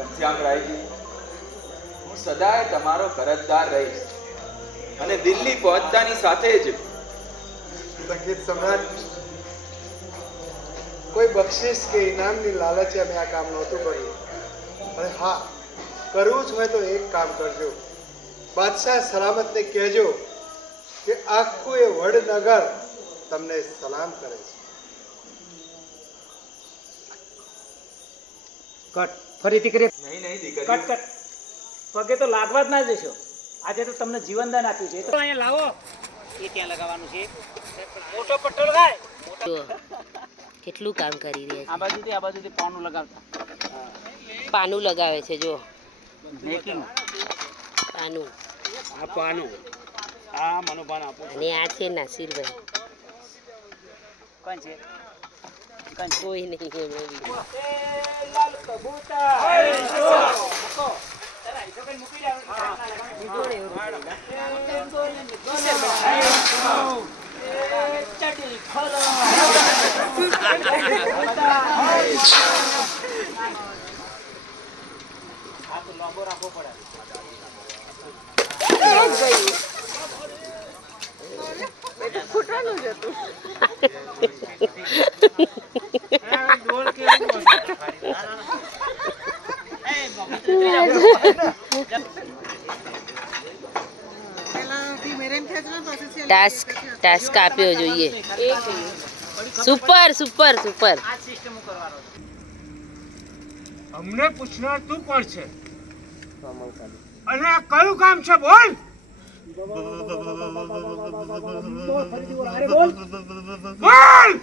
ઘનશ્યામરાયજી, હું સદાય તમારો કરજદાર રહીશ અને દિલ્હી પહોંચતાની સાથે જ સંગીત સમ્રાટ, કોઈ બક્ષિસ કે ઇનામની લાલચે અમે આ કામ નહોતું કર્યું. અને હા, કરવું જ હોય તો એક કામ કરજો. બાદશાહ સલામતને કહેજો કે આખું એ વડનગર તમને સલામ કરે છે. કટ ફરીથી કરીએ. નહીં નહીં દીકરી, કટ કટ પગે તો લાગવા જ ના જશો. આજે તો તમને જીવનદાન આપ્યું છે. તો અહીંયા લાવો, એ ત્યાં લગાવવાનું છે. મોટો પટ્ટો લગાય. જુઓ કેટલું કામ કરી રહ્યા આ બાજુથી પાનું લગાવતા. છે. પાનું લગાવે છે જો મેકિંગ પાનું. આ પાનું, આ મનોભાન આપો. અને આ છે નાસિરભાઈ. કોણ છે? કોઈ નહીં એમણે બી. લાલ કબૂતર લોબો રાખવો પડે. ટાસ્ક આપ્યો જોઈએ. Super super super. આ સિસ્ટમ કરવાનો. અમને પૂછનાર તું કોણ છે અને આ કયું કામ છે? બોલ. બોલ.